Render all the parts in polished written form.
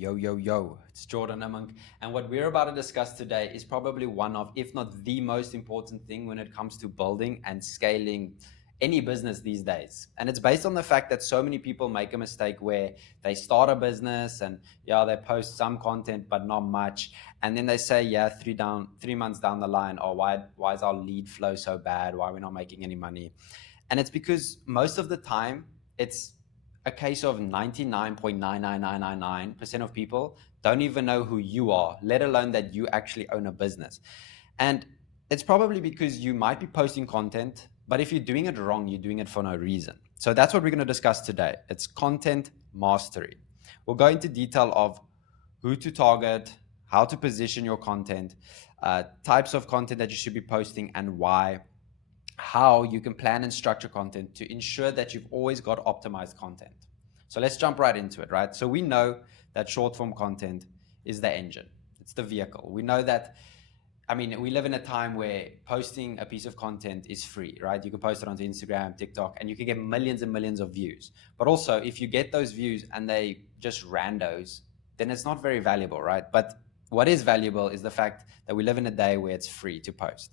Yo, yo, yo, it's Jordan Amunk. And what we're about to discuss today is probably one of, if not the most important thing when it comes to building and scaling any business these days. And it's based on the fact that so many people make a mistake where they start a business and yeah, they post some content, but not much. And then they say, yeah, 3 months down the line, oh, why is our lead flow so bad? Why are we not making any money? And it's because most of the time it's a case of 99.99999% of people don't even know who you are, let alone that you actually own a business. And it's probably because you might be posting content, but if you're doing it wrong, you're doing it for no reason. So that's what we're going to discuss today. It's content mastery. We'll go into detail of who to target, how to position your content, types of content that you should be posting and why, how you can plan and structure content to ensure that you've always got optimized content. So let's jump right into it, right? So we know that short form content is the engine, it's the vehicle. We know that, I mean, we live in a time where posting a piece of content is free, right? You can post it onto Instagram, TikTok, and you can get millions and millions of views. But also, if you get those views and they just randos, then it's not very valuable, right? But what is valuable is the fact that we live in a day where it's free to post.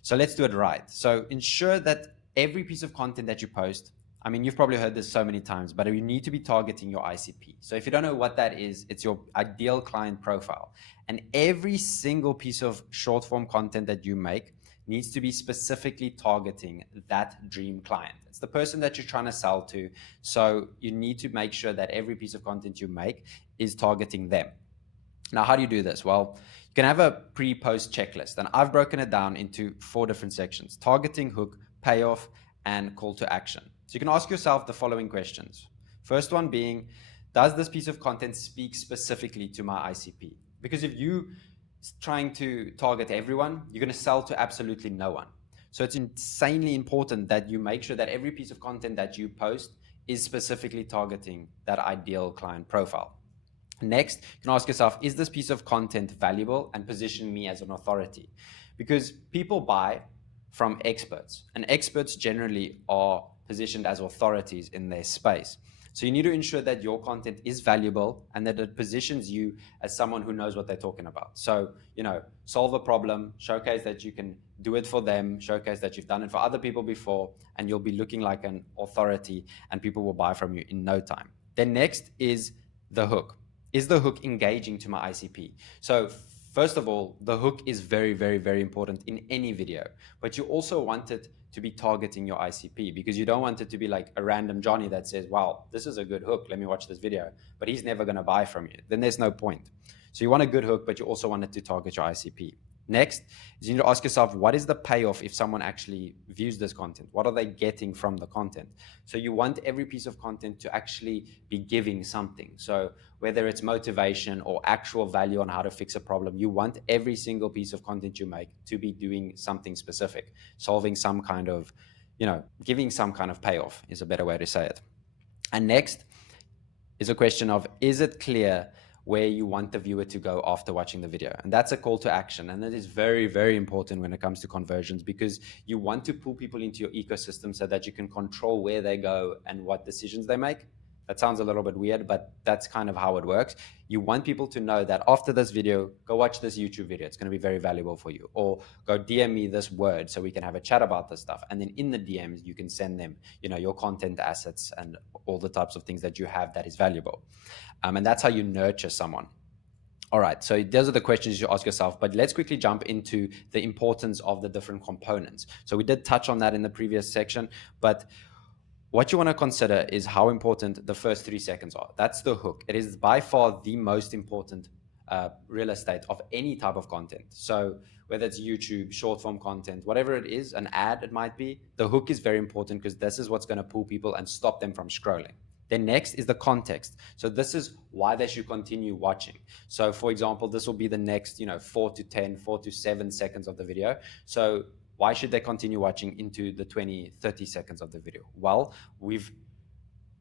So let's do it right. So ensure that every piece of content that you post, I mean, you've probably heard this so many times, but you need to be targeting your ICP. So if you don't know what that is, it's your ideal client profile. And every single piece of short form content that you make needs to be specifically targeting that dream client. It's the person that you're trying to sell to. So you need to make sure that every piece of content you make is targeting them. Now, how do you do this? Well, you can have a pre-post checklist, and I've broken it down into 4 different sections: targeting, hook, payoff, and call to action. So you can ask yourself the following questions. First one being, does this piece of content speak specifically to my ICP? Because if you trying to target everyone, you're going to sell to absolutely no one. So it's insanely important that you make sure that every piece of content that you post is specifically targeting that ideal client profile. Next, you can ask yourself, is this piece of content valuable and position me as an authority? Because people buy from experts, and experts generally are positioned as authorities in their space. So you need to ensure that your content is valuable and that it positions you as someone who knows what they're talking about. So, solve a problem, showcase that you can do it for them, showcase that you've done it for other people before, and you'll be looking like an authority and people will buy from you in no time. Then next is the hook. Is the hook engaging to my ICP? So first of all, the hook is very, very, very important in any video, but you also want it to be targeting your ICP, because you don't want it to be like a random Johnny that says, wow, this is a good hook, let me watch this video, but he's never going to buy from you. Then there's no point. So you want a good hook, but you also want it to target your ICP. Next is you need to ask yourself, what is the payoff if someone actually views this content? What are they getting from the content? So you want every piece of content to actually be giving something. So whether it's motivation or actual value on how to fix a problem, you want every single piece of content you make to be doing something specific, solving some kind of, giving some kind of payoff is a better way to say it. And next is a question of, is it clear where you want the viewer to go after watching the video? And that's a call to action. And that is very, very important when it comes to conversions, because you want to pull people into your ecosystem so that you can control where they go and what decisions they make. That sounds a little bit weird, but that's kind of how it works. You want people to know that after this video, go watch this YouTube video. It's going to be very valuable for you. Or go DM me this word so we can have a chat about this stuff. And then in the DMs, you can send them, your content assets and all the types of things that you have that is valuable. And that's how you nurture someone. All right, so those are the questions you ask yourself, but let's quickly jump into the importance of the different components. So we did touch on that in the previous section, but what you want to consider is how important the first 3 seconds are. That's the hook. It is by far the most important real estate of any type of content. So whether it's YouTube, short form content, whatever it is, an ad it might be, the hook is very important because this is what's going to pull people and stop them from scrolling. Then next is the context. So this is why they should continue watching. So for example, this will be the next, 4 to 10, 4 to 7 seconds of the video. So why should they continue watching into the 20, 30 seconds of the video? Well, we've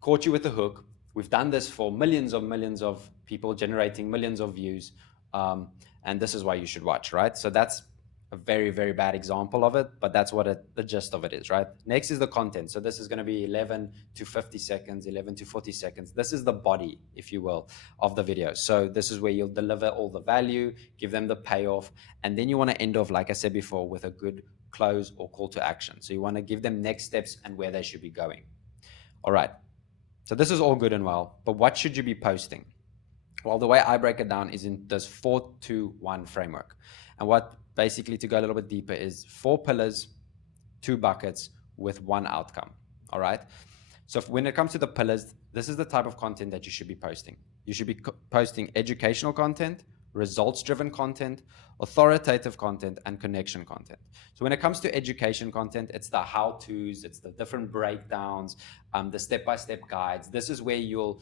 caught you with the hook. We've done this for millions of people, generating millions of views. And this is why you should watch, right? So that's a very, very bad example of it, but that's what the gist of it is, right? Next is the content. So this is going to be 11 to 50 seconds, 11 to 40 seconds. This is the body, if you will, of the video. So this is where you'll deliver all the value, give them the payoff, and then you want to end off, like I said before, with a good close or call to action. So you want to give them next steps and where they should be going. All right. So this is all good and well, but what should you be posting? Well, the way I break it down is in this 4-2-1 framework. And what basically, to go a little bit deeper, is 4 pillars, 2 buckets with 1 outcome. All right. So when it comes to the pillars, this is the type of content that you should be posting. You should be posting educational content, results driven content, authoritative content, and connection content. So when it comes to education content, it's the how to's, it's the different breakdowns, the step by step guides. This is where you'll,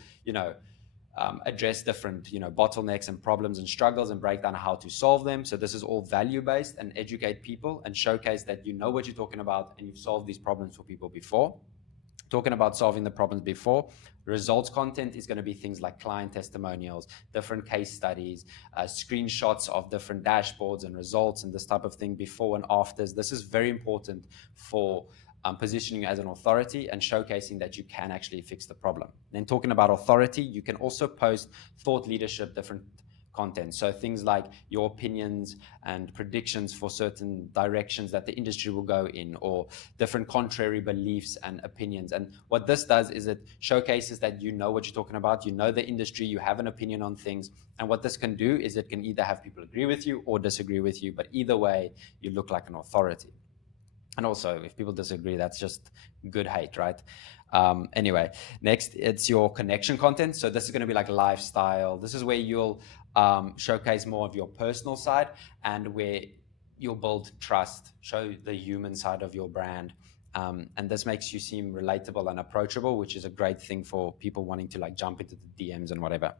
address different bottlenecks and problems and struggles and break down how to solve them. So this is all value based and educate people and showcase that you know what you're talking about and you've solved these problems for people before. Talking about solving the problems before, results content is going to be things like client testimonials, different case studies, screenshots of different dashboards and results and this type of thing, before and afters. This is very important for positioning you as an authority and showcasing that you can actually fix the problem. Then talking about authority, you can also post thought leadership, different content. So things like your opinions and predictions for certain directions that the industry will go in, or different contrary beliefs and opinions. And what this does is it showcases that you know what you're talking about, you know the industry, you have an opinion on things. And what this can do is it can either have people agree with you or disagree with you, but either way, you look like an authority. And also, if people disagree, that's just good hate, right? Anyway, next, it's your connection content. So this is going to be like lifestyle. This is where you'll showcase more of your personal side and where you'll build trust, show the human side of your brand. And this makes you seem relatable and approachable, which is a great thing for people wanting to like jump into the DMs and whatever.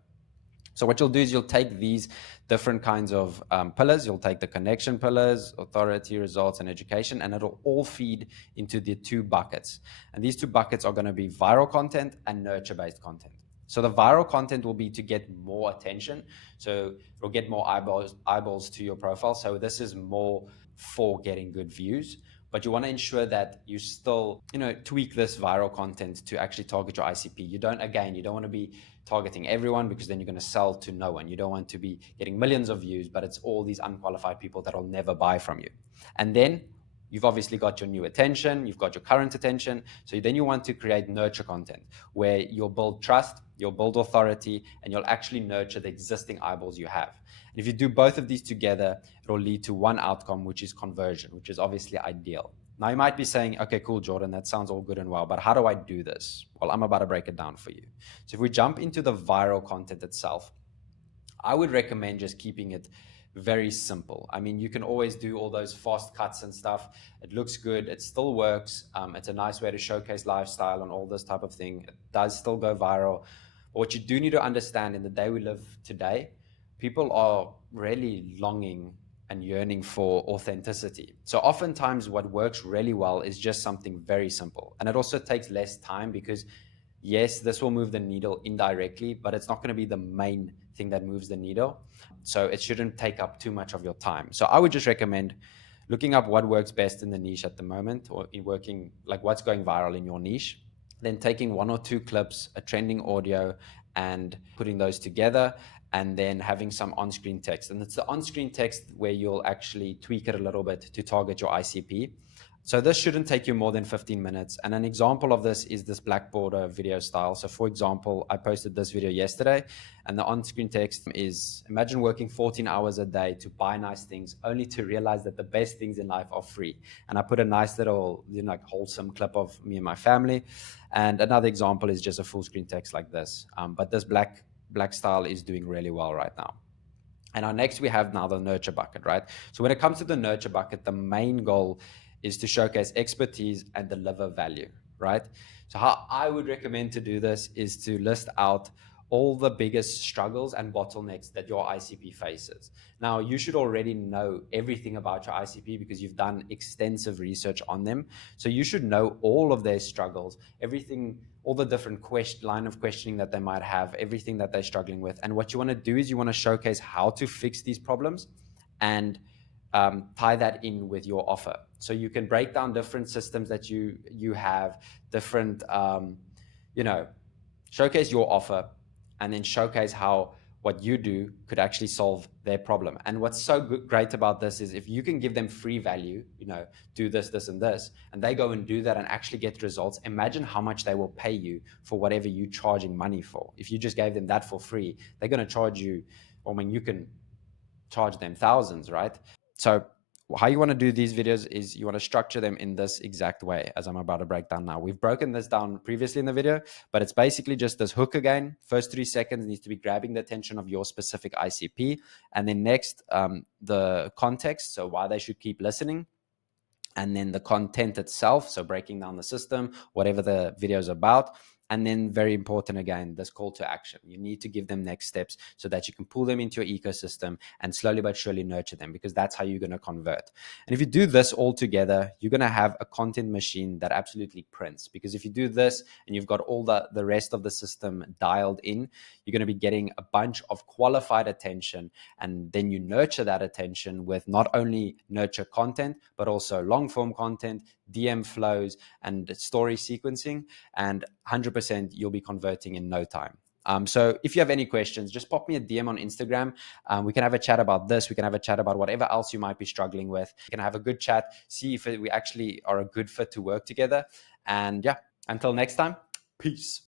So what you'll do is you'll take these different kinds of pillars. You'll take the connection pillars, authority, results, and education, and it'll all feed into the 2 buckets. And these 2 buckets are going to be viral content and nurture-based content. So the viral content will be to get more attention. So it'll get more eyeballs to your profile. So this is more for getting good views. But you want to ensure that you still, tweak this viral content to actually target your ICP. You don't want to be targeting everyone, because then you're going to sell to no one. You don't want to be getting millions of views, but it's all these unqualified people that will never buy from you. And then you've obviously got your new attention, you've got your current attention. So then you want to create nurture content where you'll build trust, you'll build authority, and you'll actually nurture the existing eyeballs you have. And if you do both of these together, it'll lead to one outcome, which is conversion, which is obviously ideal. Now you might be saying, okay, cool, Jordan, that sounds all good and well, but how do I do this? Well, I'm about to break it down for you. So if we jump into the viral content itself, I would recommend just keeping it very simple. I mean, you can always do all those fast cuts and stuff. It looks good. It still works. It's a nice way to showcase lifestyle and all this type of thing. It does still go viral. But what you do need to understand in the day we live today, people are really longing and yearning for authenticity. So oftentimes what works really well is just something very simple. And it also takes less time because yes, this will move the needle indirectly, but it's not going to be the main thing that moves the needle. So it shouldn't take up too much of your time. So I would just recommend looking up what works best in the niche at the moment, or in working like what's going viral in your niche, then taking 1 or 2 clips, a trending audio, and putting those together, and then having some on-screen text. And it's the on-screen text where you'll actually tweak it a little bit to target your ICP. So this shouldn't take you more than 15 minutes. And an example of this is this Blackboard video style. So for example, I posted this video yesterday, and the on-screen text is, imagine working 14 hours a day to buy nice things, only to realize that the best things in life are free. And I put a nice little, like wholesome clip of me and my family. And another example is just a full screen text like this. But this black style is doing really well right now. And our next, we have now the nurture bucket, right? So when it comes to the nurture bucket, the main goal is to showcase expertise and deliver value, right? So how I would recommend to do this is to list out all the biggest struggles and bottlenecks that your ICP faces. Now, you should already know everything about your ICP because you've done extensive research on them. So you should know all of their struggles, everything, all the different line of questioning that they might have, everything that they're struggling with. And what you want to do is you want to showcase how to fix these problems and tie that in with your offer. So you can break down different systems that you have, different, showcase your offer, and then showcase how what you do could actually solve their problem. And what's so great about this is if you can give them free value, do this, this, and this, and they go and do that and actually get results, imagine how much they will pay you for whatever you're charging money for. If you just gave them that for free, they're going to charge you, you can charge them thousands, right? So how you want to do these videos is you want to structure them in this exact way as I'm about to break down now. We've broken this down previously in the video, but it's basically just this hook again. First 3 seconds needs to be grabbing the attention of your specific ICP. And then next, the context, so why they should keep listening. And then the content itself, so breaking down the system, whatever the video is about. And then, very important again, this call to action. You need to give them next steps so that you can pull them into your ecosystem and slowly but surely nurture them, because that's how you're going to convert. And if you do this all together, you're going to have a content machine that absolutely prints. Because if you do this and you've got all the rest of the system dialed in, you're going to be getting a bunch of qualified attention. And then you nurture that attention with not only nurture content, but also long form content, DM flows, and story sequencing. And 100% you'll be converting in no time. So if you have any questions, just pop me a DM on Instagram. We can have a chat about this. We can have a chat about whatever else you might be struggling with. We can have a good chat, see if we actually are a good fit to work together. And yeah, until next time, peace.